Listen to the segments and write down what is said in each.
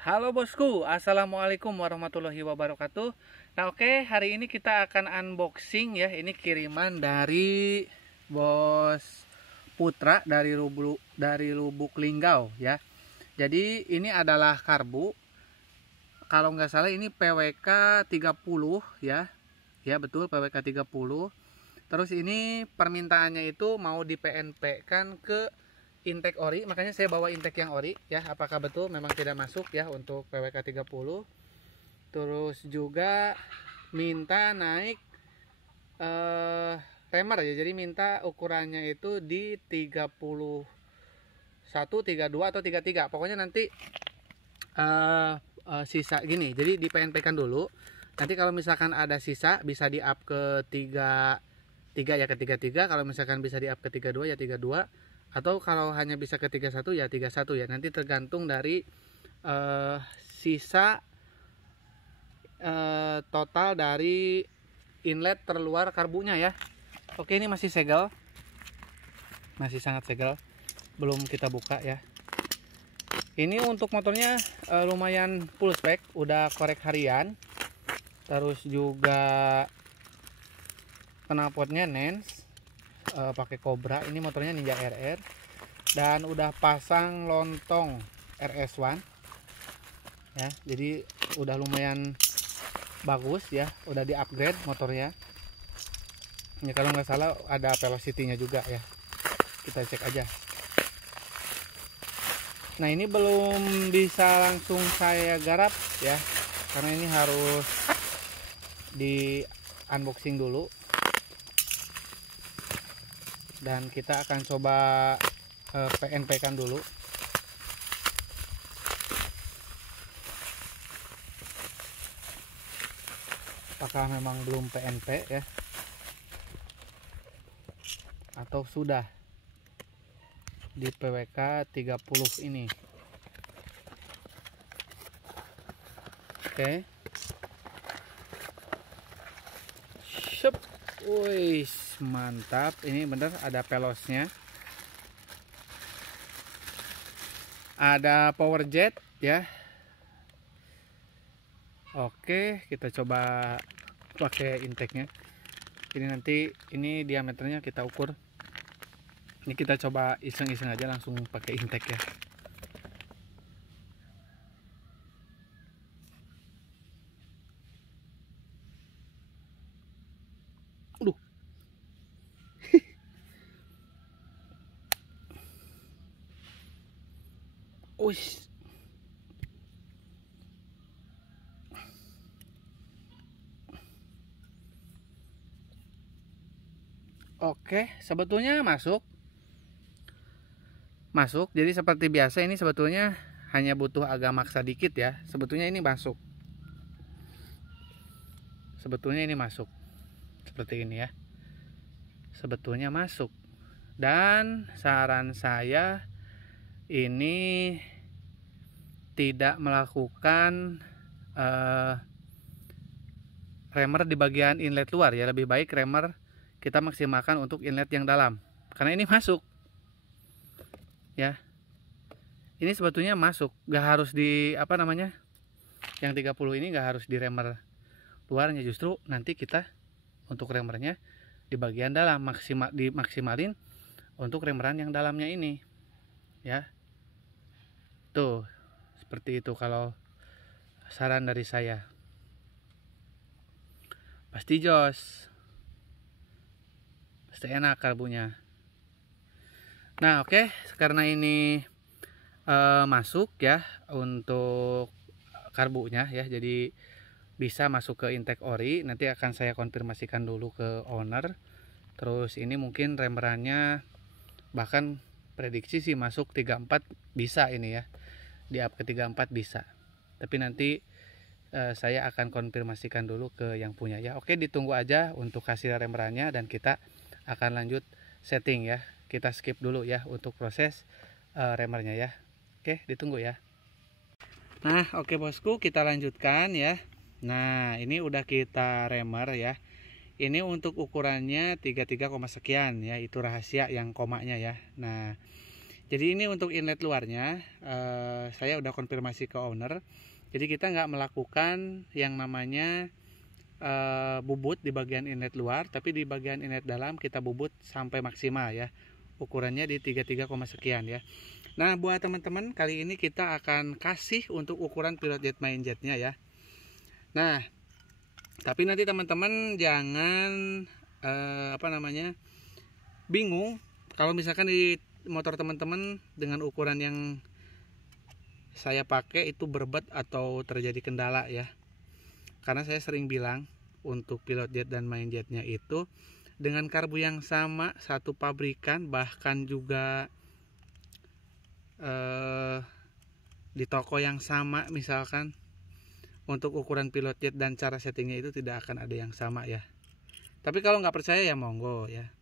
Halo bosku, assalamualaikum warahmatullahi wabarakatuh. Nah oke, hari ini kita akan unboxing ya. Ini kiriman dari Bos Putra dari Lubuk Linggau ya. Jadi ini adalah karbu. Kalau nggak salah ini PWK 30 ya. Ya betul, PWK 30. Terus ini permintaannya itu mau di PNP kan ke intake ori, makanya saya bawa intake yang ori ya. Apakah betul memang tidak masuk ya untuk PWK 30. Terus juga minta naik remer ya. Jadi minta ukurannya itu di 31, 32 atau 33. Pokoknya nanti sisa gini. Jadi di PNP kan dulu. Nanti kalau misalkan ada sisa bisa di up ke 3 ya, ke 33. Kalau misalkan bisa di up ke 32 ya 32. Atau kalau hanya bisa ke 31 ya 31 ya. Nanti tergantung dari sisa total dari inlet terluar karbunya ya. Oke, ini masih segel. Masih sangat segel. Belum kita buka ya. Ini untuk motornya lumayan full spek, udah korek harian. Terus juga knalpotnya Nens. Pakai Cobra. Ini motornya Ninja RR dan udah pasang lontong RS1 ya, jadi udah lumayan bagus ya, udah di upgrade motornya ya. Kalau nggak salah ada velocity-nya juga ya, kita cek aja. Nah ini belum bisa langsung saya garap ya, karena ini harus di unboxing dulu. Dan kita akan coba PNP kan dulu. Apakah memang belum PNP ya, atau sudah di PWK 30 ini. Oke. Shop. Wih, mantap. Ini bener ada pelosnya. Ada power jet ya. Oke, kita coba pakai intake-nya. Ini nanti ini diameternya kita ukur. Ini kita coba iseng-iseng aja langsung pakai intake ya. Aduh. Uish. Oke, sebetulnya masuk. Jadi seperti biasa ini sebetulnya hanya butuh agak maksa dikit ya. Sebetulnya ini masuk. Seperti ini ya. Sebetulnya masuk. Dan saran saya ini tidak melakukan remer di bagian inlet luar ya. Lebih baik remer kita maksimalkan untuk inlet yang dalam, karena ini masuk ya. Ini sebetulnya masuk, gak harus di yang 30 ini gak harus di remer luarnya. Justru nanti kita untuk remernya di bagian dalam dimaksimalin untuk remeran yang dalamnya ini ya. Tuh seperti itu kalau saran dari saya. Pasti jos, pasti enak karbunya. Nah oke, karena ini masuk ya untuk karbunya ya, jadi bisa masuk ke intake ori. Nanti akan saya konfirmasikan dulu ke owner. Terus ini mungkin remerannya bahkan prediksi sih masuk 34 bisa ini ya, di up ke 34 bisa. Tapi nanti saya akan konfirmasikan dulu ke yang punya ya. Oke, ditunggu aja untuk hasil remerannya dan kita akan lanjut setting ya. Kita skip dulu ya untuk proses remernya ya. Oke, ditunggu ya. Nah oke bosku, kita lanjutkan ya. Nah ini udah kita remer ya. Ini untuk ukurannya 33, sekian ya, itu rahasia yang komanya ya. Nah Jadi ini untuk inlet luarnya, saya udah konfirmasi ke owner. Jadi kita nggak melakukan yang namanya bubut di bagian inlet luar, tapi di bagian inlet dalam kita bubut sampai maksimal ya. Ukurannya di 33, sekian ya. Nah, buat teman-teman, kali ini kita akan kasih untuk ukuran pilot jet main jetnya ya. Nah, tapi nanti teman-teman jangan bingung kalau misalkan di motor teman-teman dengan ukuran yang saya pakai itu berbet atau terjadi kendala ya. Karena saya sering bilang untuk pilot jet dan main jetnya itu dengan karbu yang sama, satu pabrikan, bahkan juga di toko yang sama misalkan, untuk ukuran pilot jet dan cara settingnya itu tidak akan ada yang sama ya. Tapi kalau nggak percaya ya monggo ya.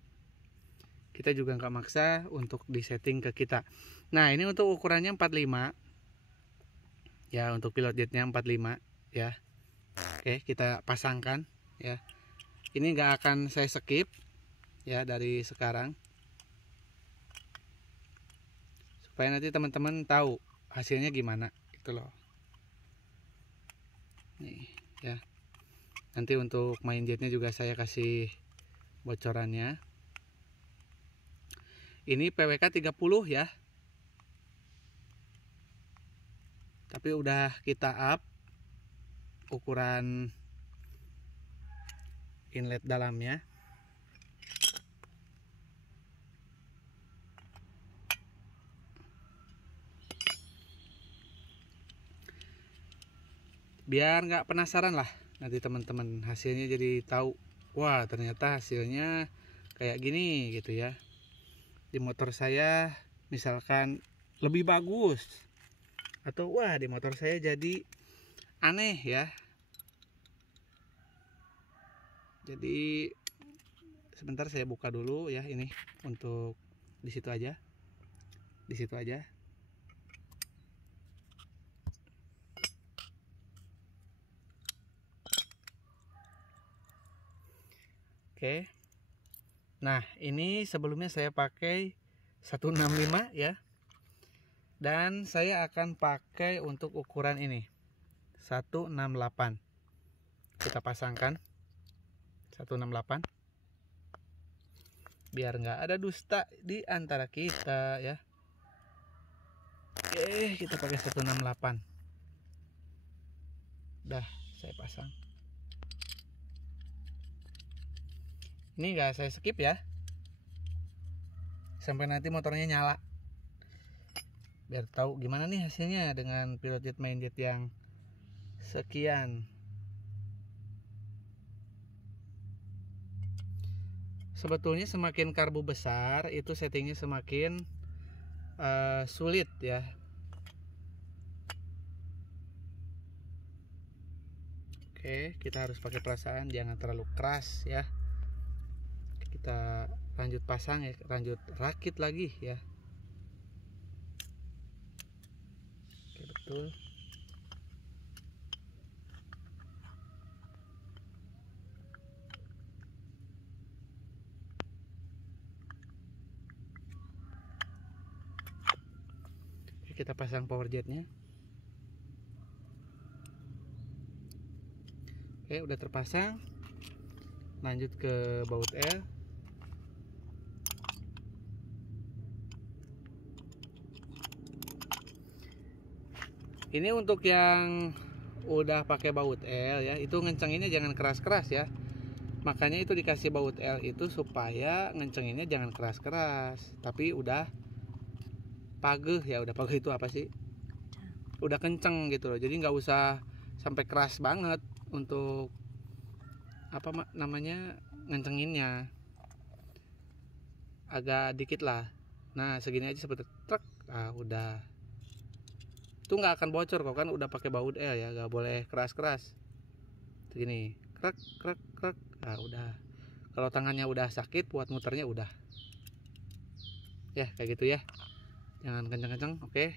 Kita juga nggak maksa untuk disetting ke kita. Nah, ini untuk ukurannya 45 ya, untuk pilot jetnya 45 ya. Oke, kita pasangkan ya. Ini nggak akan saya skip ya dari sekarang, supaya nanti teman-teman tahu hasilnya gimana gitu loh. Nih ya. Nanti untuk main jetnya juga saya kasih bocorannya. Ini PWK 30 ya. Tapi udah kita up ukuran inlet dalamnya. Biar nggak penasaran lah nanti teman-teman hasilnya, jadi tahu, wah ternyata hasilnya kayak gini gitu ya. Di motor saya misalkan lebih bagus, atau wah di motor saya jadi aneh ya. Jadi sebentar saya buka dulu ya, ini untuk di situ aja. Di situ aja. Oke. Nah, ini sebelumnya saya pakai 165 ya. Dan saya akan pakai untuk ukuran ini 168. Kita pasangkan 168. Biar nggak ada dusta di antara kita ya. Oke, kita pakai 168. Dah, saya pasang. Ini nggak saya skip ya, sampai nanti motornya nyala, biar tahu gimana nih hasilnya dengan pilot jet main jet yang sekian. Sebetulnya semakin karbu besar itu settingnya semakin sulit ya. Oke, kita harus pakai perasaan, jangan terlalu keras ya. Kita lanjut pasang ya, lanjut rakit lagi ya. Oke, betul. Oke, kita pasang power jetnya. Oke, udah terpasang. Lanjut ke baut L. Ini untuk yang udah pakai baut L ya, itu ngencenginnya jangan keras-keras ya. Makanya itu dikasih baut L itu supaya ngencenginnya jangan keras-keras, tapi udah pageh ya. Udah pageh itu apa sih? Udah kenceng gitu loh. Jadi nggak usah sampai keras banget untuk apa namanya ngencenginnya. Agak dikit lah. Nah, segini aja seperti truk. Ah, udah. Itu nggak akan bocor kok, kan udah pakai baut L ya, nggak boleh keras-keras. Segini, krek krek krek. Ah, udah. Kalau tangannya udah sakit buat muternya udah. Ya, kayak gitu ya. Jangan kenceng-kenceng, oke.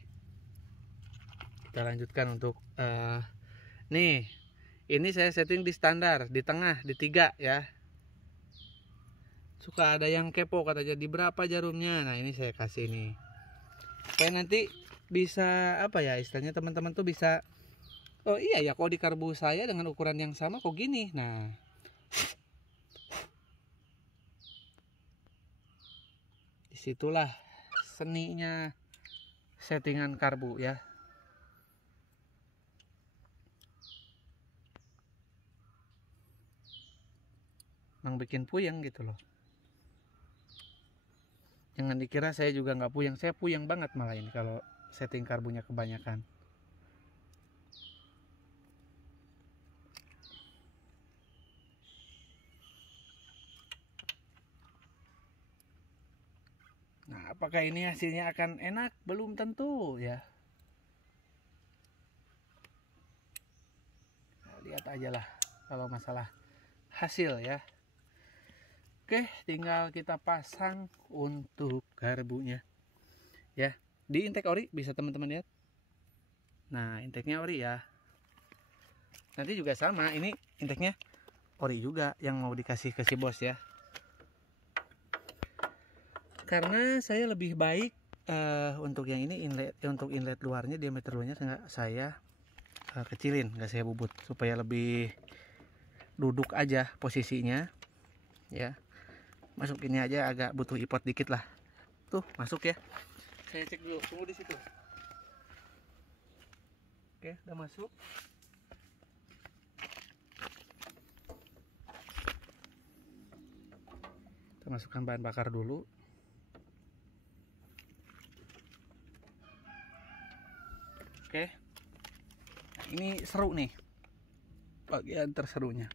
Kita lanjutkan untuk nih. Ini saya setting di standar, di tengah, di 3 ya. Suka ada yang kepo katanya di berapa jarumnya. Nah, ini saya kasih nih supaya nanti bisa apa ya istilahnya, teman-teman tuh bisa, oh iya ya, kok di karbu saya dengan ukuran yang sama kok gini. Nah, disitulah seninya settingan karbu ya. Yang bikin puyeng gitu loh. Jangan dikira saya juga nggak puyeng, saya puyeng banget malah ini kalau setting karbunya kebanyakan. Nah, apakah ini hasilnya akan enak? Belum tentu ya. Nah, lihat aja lah kalau masalah hasil ya. Oke, tinggal kita pasang untuk karbunya ya. Di intake ori bisa teman-teman lihat. Nah, intake-nya ori ya. Nanti juga sama, ini intake-nya ori juga yang mau dikasih ke si bos ya. Karena saya lebih baik untuk yang ini untuk inlet luarnya, diameter luarnya saya kecilin, nggak saya bubut, supaya lebih duduk aja posisinya ya. Masukinnya aja agak butuh ipot dikit lah. Tuh masuk ya, saya cek dulu, tunggu di situ. Oke, udah masuk. Kita masukkan bahan bakar dulu. Oke, nah, ini seru nih, bagian terserunya.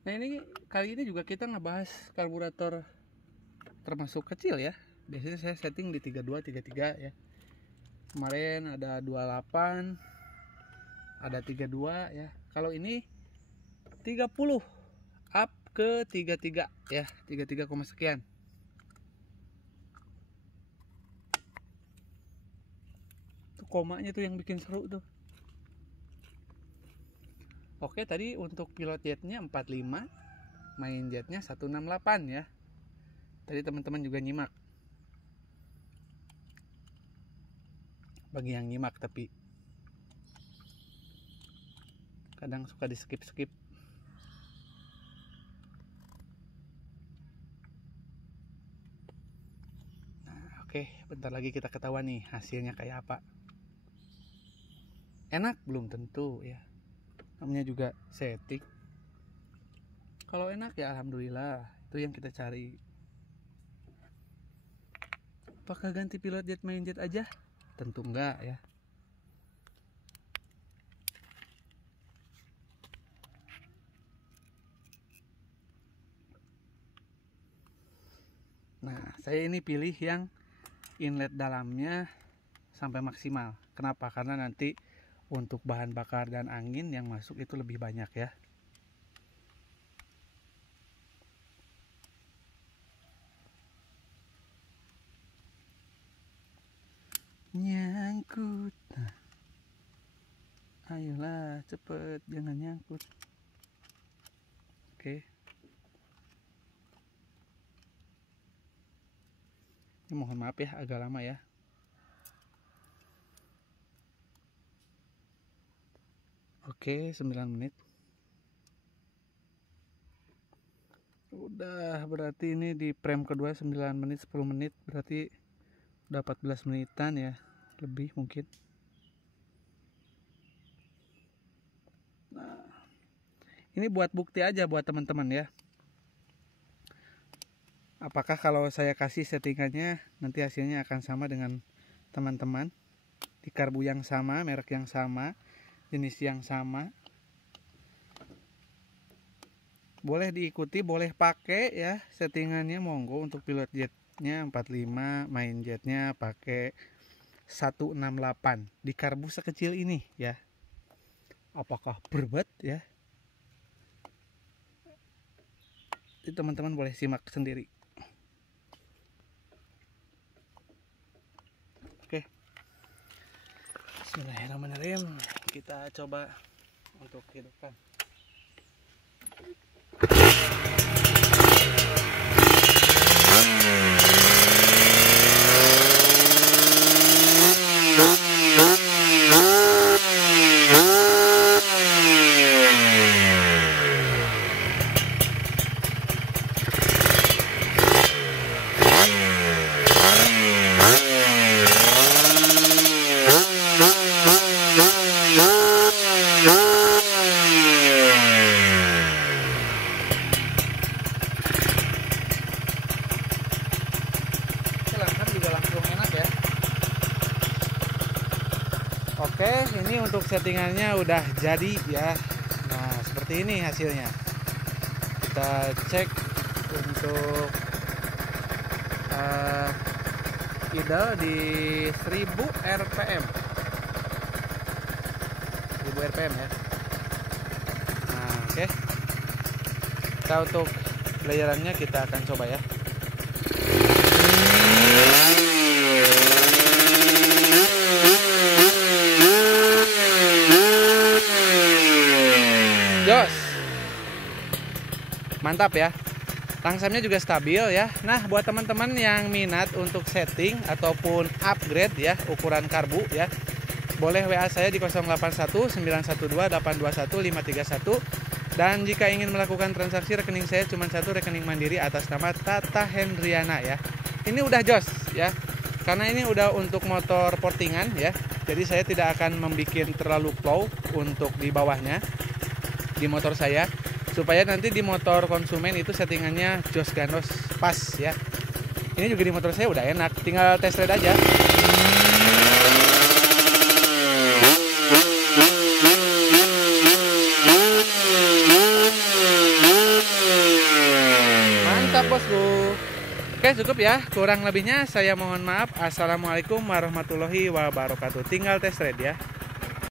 Nah, ini kali ini juga kita ngebahas karburator termasuk kecil ya. Biasanya saya setting di 32, 33 ya. Kemarin ada 28, ada 32 ya. Kalau ini 30 up ke 33 ya, 33, sekian. Tuh komanya tuh yang bikin seru tuh. Oke, tadi untuk pilot jetnya 45, main jetnya 168 ya. Tadi teman-teman juga nyimak. Bagi yang nyimak tapi kadang suka di skip. Nah, oke, bentar lagi kita ketahuan nih hasilnya kayak apa. Enak belum tentu ya. Namanya juga setting. Kalau enak ya alhamdulillah, itu yang kita cari. Apakah ganti pilot jet main jet aja? Tentu enggak ya. Nah, saya ini pilih yang inlet dalamnya sampai maksimal. Kenapa? Karena nanti untuk bahan bakar dan angin yang masuk itu lebih banyak ya. Nyangkut. Nah, ayolah cepet, jangan nyangkut. Oke. Ini mohon maaf ya, agak lama ya. Oke, 9 menit. Udah, berarti ini di frame kedua 9 menit, 10 menit. Berarti udah 14 menitan ya. Lebih mungkin. Nah, ini buat bukti aja buat teman-teman ya. Apakah kalau saya kasih settingannya nanti hasilnya akan sama dengan teman-teman? Di karbu yang sama, merek yang sama, jenis yang sama. Boleh diikuti, boleh pakai ya settingannya, monggo. Untuk pilot jetnya 45, main jetnya pakai 168 di karbu sekecil ini ya. Apakah berbet ya? Itu teman-teman boleh simak sendiri. Oke, bismillahirrahmanirrahim. Kita coba untuk hidupkan. Oke, ini untuk settingannya udah jadi ya. Nah, seperti ini hasilnya. Kita cek untuk idle di 1000 rpm. 1000 rpm ya. Nah, oke. Kita untuk layerannya kita akan coba ya. Jos, mantap ya, tangsamnya juga stabil ya. Nah, buat teman-teman yang minat untuk setting ataupun upgrade ya ukuran karbu ya, boleh WA saya di 081912821531. Dan jika ingin melakukan transaksi, rekening saya cuma satu, rekening mandiri atas nama Tata Hendriana ya. Ini udah jos ya, karena ini udah untuk motor portingan ya, jadi saya tidak akan membuat terlalu plow untuk di bawahnya di motor saya, supaya nanti di motor konsumen itu settingannya jos ganos pas ya. Ini juga di motor saya udah enak, tinggal test ride aja. Mantap bosku. Oke, cukup ya, kurang lebihnya saya mohon maaf. Assalamualaikum warahmatullahi wabarakatuh. Tinggal test ride ya.